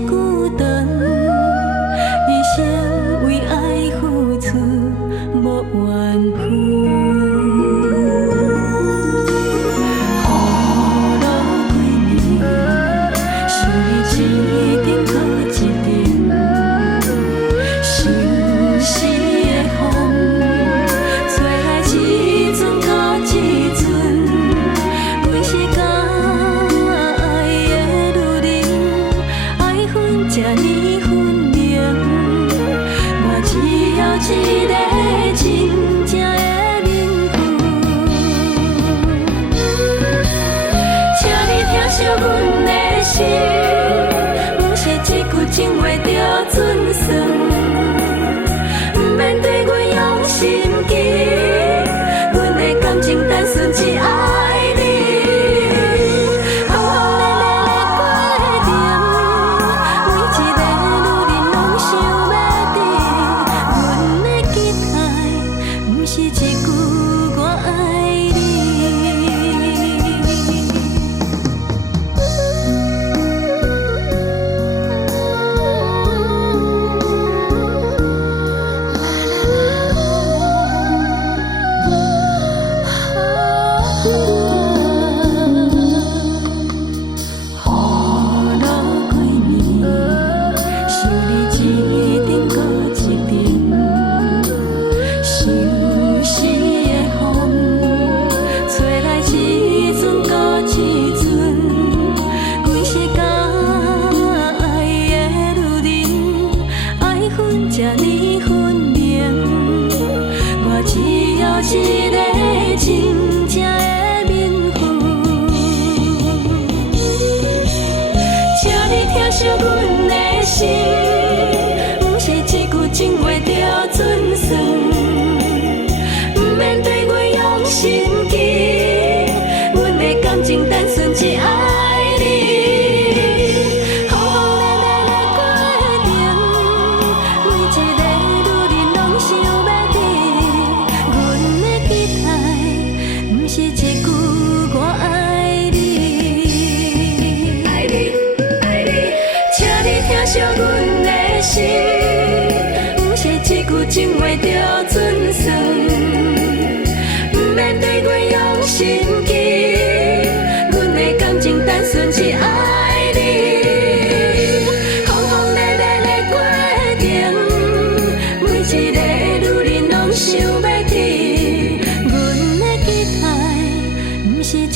句长，一生为爱付出，无怨恨。雨落几年，想你一阵靠一阵，相思的风，吹来一阵到一阵，规世界爱的女人，爱恨这呢分明，我只要一个真正的名分。请你听惜阮的心，不是一句情话着准算，不免对阮用心机，阮的感情单纯只爱你。风风烈烈的过程，每一个女人拢想要知，阮的期待，不是一句我爱你。雨落几年，想你一阵过一阵，相思的风，吹来一阵到一阵，规世界爱的女人，爱恨这呢分明，我只要一个真正的名分。请你听惜阮的心，不是一句情话着准算，不免对阮用心机，阮的感情单纯只爱你。风风烈烈的过程，每一个女人拢想要知，阮的期待，不是一句我爱你。爱你，爱你，请你听惜阮的心，不是一句情话着准算，不免对阮用心机，阮的感情单纯只爱你。风风烈烈的过程，每一个女人拢想要知，阮的期待，不是一